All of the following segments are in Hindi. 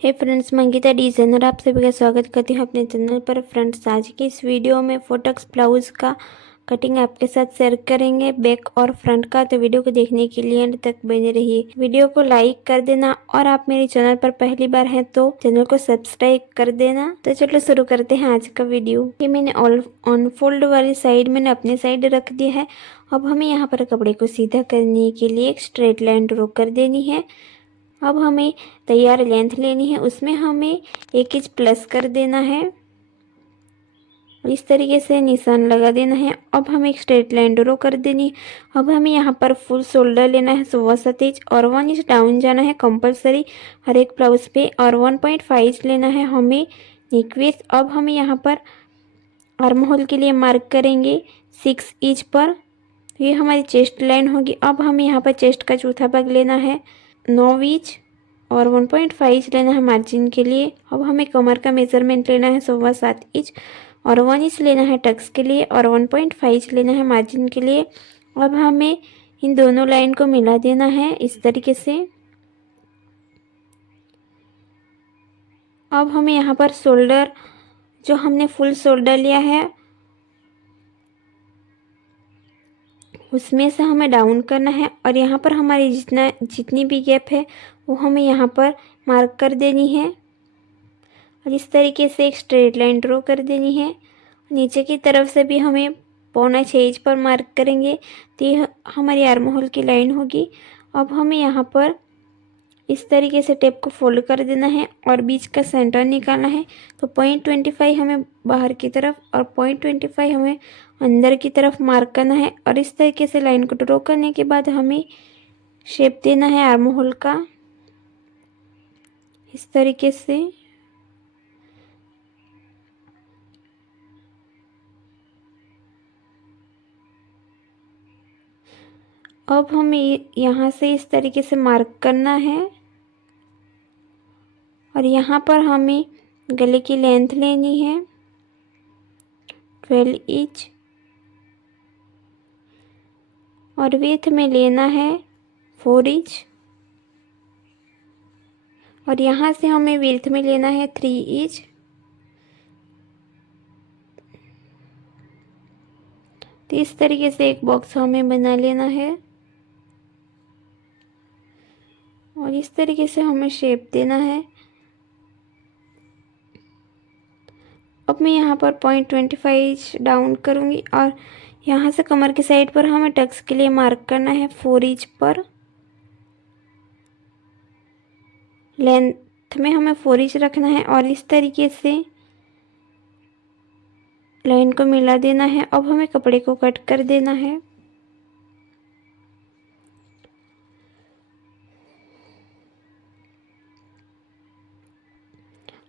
हे फ्रेंड्स, मैं अंकिता डिज़ाइनर आप सभी का स्वागत करती हूँ अपने चैनल पर। फ्रेंड्स, आज की इस वीडियो में फोटक्स ब्लाउज का कटिंग आपके साथ शेयर करेंगे, बैक और फ्रंट का। तो वीडियो को देखने के लिए एंड तक बने रहिए। वीडियो को लाइक कर देना और आप मेरे चैनल पर पहली बार हैं तो चैनल को सब्सक्राइब कर देना। तो चलो शुरू करते हैं आज का वीडियो। ये मैंने ऑन फोल्ड वाली साइड मैंने अपने साइड रख दिया है। अब हमें यहाँ पर कपड़े को सीधा करने के लिए एक स्ट्रेट लाइन ड्रॉ कर देनी है। अब हमें तैयार लेंथ लेनी है, उसमें हमें 1 इंच प्लस कर देना है। इस तरीके से निशान लगा देना है। अब हमें एक स्ट्रेट लाइन ड्रॉ कर देनी है। अब हमें यहाँ पर फुल शोल्डर लेना है 7.25 इंच और 1 इंच डाउन जाना है कंपलसरी हर एक ब्लाउज पे, और 1.5 इंच लेना है हमें नेक विड्थ। अब हमें यहाँ पर आर्म होल के लिए मार्क करेंगे 6 इंच पर। ये हमारी चेस्ट लाइन होगी। अब हमें यहाँ पर चेस्ट का चौथा भाग लेना है 9 इंच और 1.5 इंच लेना है मार्जिन के लिए। अब हमें कमर का मेजरमेंट लेना है 7.25 इंच और 1 इंच लेना है टक्स के लिए और 1.5 इंच लेना है मार्जिन के लिए। अब हमें इन दोनों लाइन को मिला देना है इस तरीके से। अब हमें यहाँ पर शोल्डर, जो हमने फुल शोल्डर लिया है, उसमें से हमें डाउन करना है और यहाँ पर हमारी जितनी भी गैप है वो हमें यहाँ पर मार्क कर देनी है और इस तरीके से एक स्ट्रेट लाइन ड्रॉ कर देनी है। नीचे की तरफ से भी हमें 6.25 इंच पर मार्क करेंगे तो ये हमारी आर्म होल की लाइन होगी। अब हमें यहाँ पर इस तरीके से टेप को फोल्ड कर देना है और बीच का सेंटर निकालना है। तो 0.25 हमें बाहर की तरफ और 0.25 हमें अंदर की तरफ मार्क करना है और इस तरीके से लाइन को ड्रॉ करने के बाद हमें शेप देना है आर्म होल का इस तरीके से। अब हमें यहाँ से इस तरीके से मार्क करना है और यहाँ पर हमें गले की लेंथ लेनी है 12 इंच और विड्थ में लेना है 4 इंच और यहाँ से हमें विड्थ में लेना है 3 इंच। तो इस तरीके से एक बॉक्स हमें बना लेना है और इस तरीके से हमें शेप देना है। अब मैं यहाँ पर 0.25 डाउन करूँगी और यहाँ से कमर की साइड पर हमें टक्स के लिए मार्क करना है 4 इंच पर। लेंथ में हमें 4 इंच रखना है और इस तरीके से लाइन को मिला देना है। अब हमें कपड़े को कट कर देना है।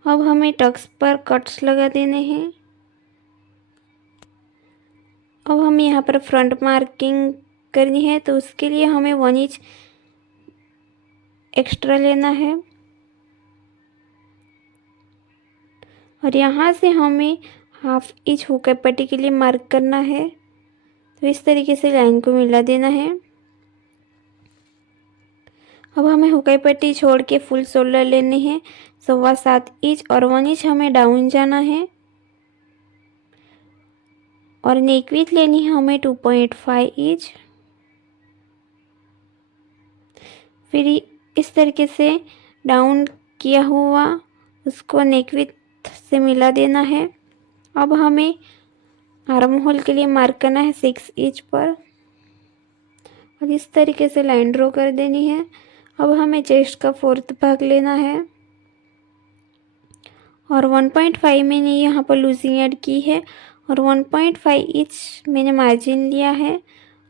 अब हमें टक्स पर कट्स लगा देने हैं। अब हमें यहाँ पर फ्रंट मार्किंग करनी है तो उसके लिए हमें 1 इंच एक्स्ट्रा लेना है और यहाँ से हमें हाफ इंच हुक पट्टी के लिए मार्क करना है। तो इस तरीके से लाइन को मिला देना है। अब हमें हुकाई पट्टी छोड़ के फुल शोल्डर लेने हैं 7.25 इंच और 1 इंच हमें डाउन जाना है और नेक विड्थ लेनी है हमें 2.5 इंच। फिर इस तरीके से डाउन किया हुआ उसको नेक विड्थ से मिला देना है। अब हमें आर्म होल के लिए मार्क करना है 6 इंच पर और इस तरीके से लाइन ड्रॉ कर देनी है। अब हमें चेस्ट का 4th भाग लेना है और 1.5 मैंने यहाँ पर लूजिंग ऐड की है और 1.5 इंच मैंने मार्जिन लिया है।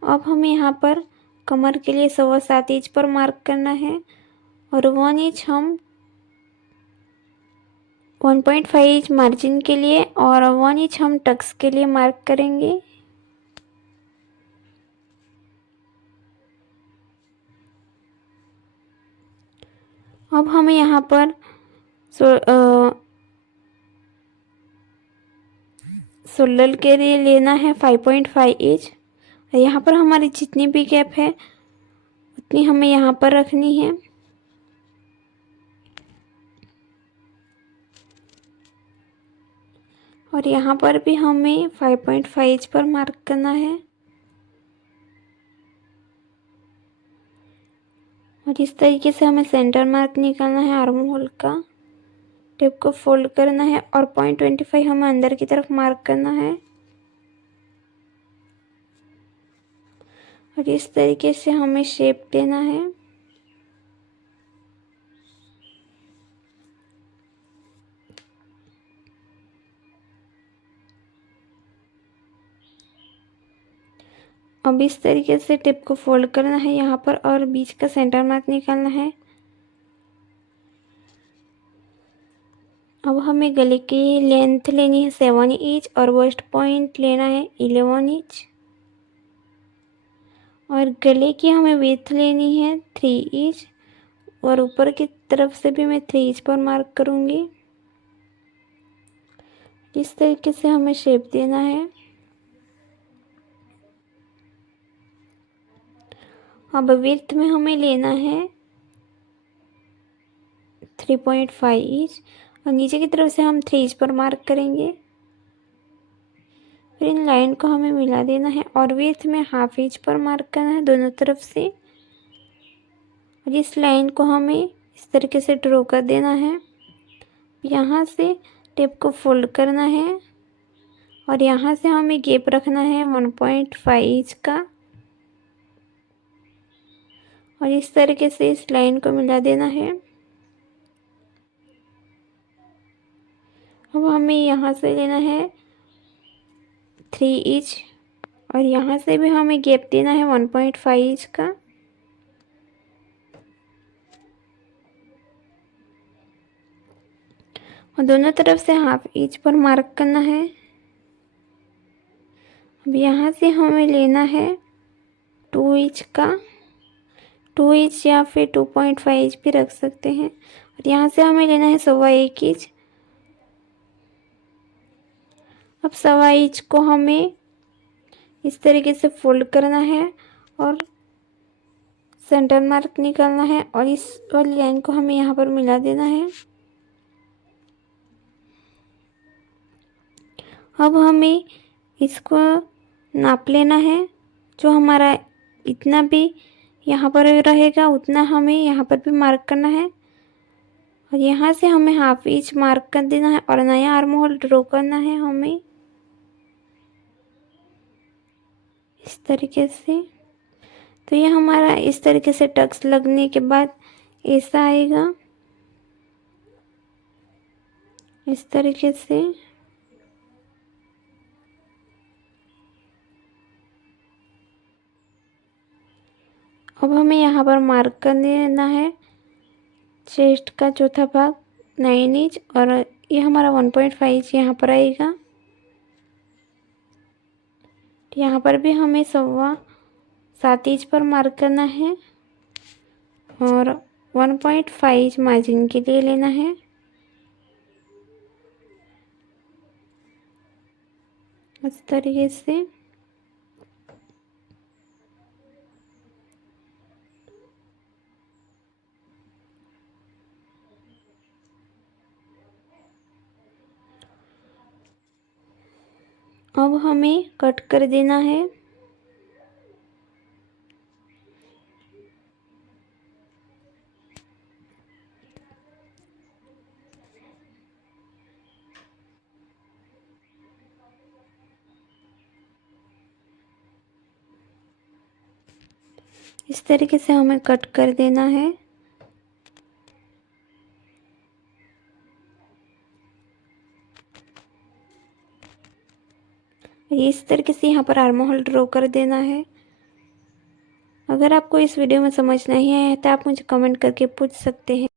अब हमें यहाँ पर कमर के लिए 7.25 इंच पर मार्क करना है और 1 इंच हम 1.5 इंच मार्जिन के लिए और 1 इंच हम टक्स के लिए मार्क करेंगे। अब हमें यहाँ पर शोल्डर के लिए लेना है 5.5 इंच और यहाँ पर हमारी जितनी भी गैप है उतनी हमें यहाँ पर रखनी है। और यहाँ पर भी हमें 5.5 पर मार्क करना है। और इस तरीके से हमें सेंटर मार्क निकालना है आर्म होल का। टेप को फोल्ड करना है और 0.25 हमें अंदर की तरफ मार्क करना है। और इस तरीके से हमें शेप देना है। अब इस तरीके से टेप को फोल्ड करना है यहाँ पर और बीच का सेंटर मार्क निकालना है। अब हमें गले की लेंथ लेनी है 7 इंच और वेस्ट पॉइंट लेना है 11 इंच। और गले की हमें विड्थ लेनी है 3 इंच और ऊपर की तरफ से भी मैं 3 इंच पर मार्क करूँगी। इस तरीके से हमें शेप देना है। अब विड्थ में हमें लेना है 3.5 इंच और नीचे की तरफ से हम 3 इंच पर मार्क करेंगे। फिर इन लाइन को हमें मिला देना है और विड्थ में ½ इंच पर मार्क करना है दोनों तरफ से। और इस लाइन को हमें इस तरीके से ड्रॉ कर देना है। यहाँ से टेप को फोल्ड करना है और यहाँ से हमें गैप रखना है 1.5 इंच का। और इस तरीके से इस लाइन को मिला देना है। अब हमें यहाँ से लेना है 3 इंच और यहाँ से भी हमें गैप देना है 1.5 इंच का। और दोनों तरफ से ½ इंच पर मार्क करना है। अब यहाँ से हमें लेना है 2 इंच का, 2 इंच या फिर 2.5 इंच भी रख सकते हैं। और यहाँ से हमें लेना है 1.25 इंच। अब 1.25 इंच को हमें इस तरीके से फोल्ड करना है और सेंटर मार्क निकालना है और इस वाली लाइन को हमें यहाँ पर मिला देना है। अब हमें इसको नाप लेना है। जो हमारा इतना भी यहाँ पर रहेगा उतना हमें यहाँ पर भी मार्क करना है। और यहाँ से हमें ½ इंच मार्क कर देना है और नया आर्म होल ड्रॉ करना है हमें इस तरीके से। तो ये हमारा इस तरीके से टक्स लगने के बाद ऐसा आएगा, इस तरीके से। अब हमें यहाँ पर मार्क कर देना है चेस्ट का चौथा भाग 9 इंच और ये हमारा 1.5 इंच यहाँ पर आएगा। यहाँ पर भी हमें 7.25 इंच पर मार्क करना है और 1.5 इंच मार्जिन के लिए लेना है। इस तरीके से। अब हमें कट कर देना है। इस तरीके से हमें कट कर देना है। इस तरीके से यहाँ पर आर्म होल ड्रॉ कर देना है। अगर आपको इस वीडियो में समझ नहीं आया है तो आप मुझे कमेंट करके पूछ सकते हैं।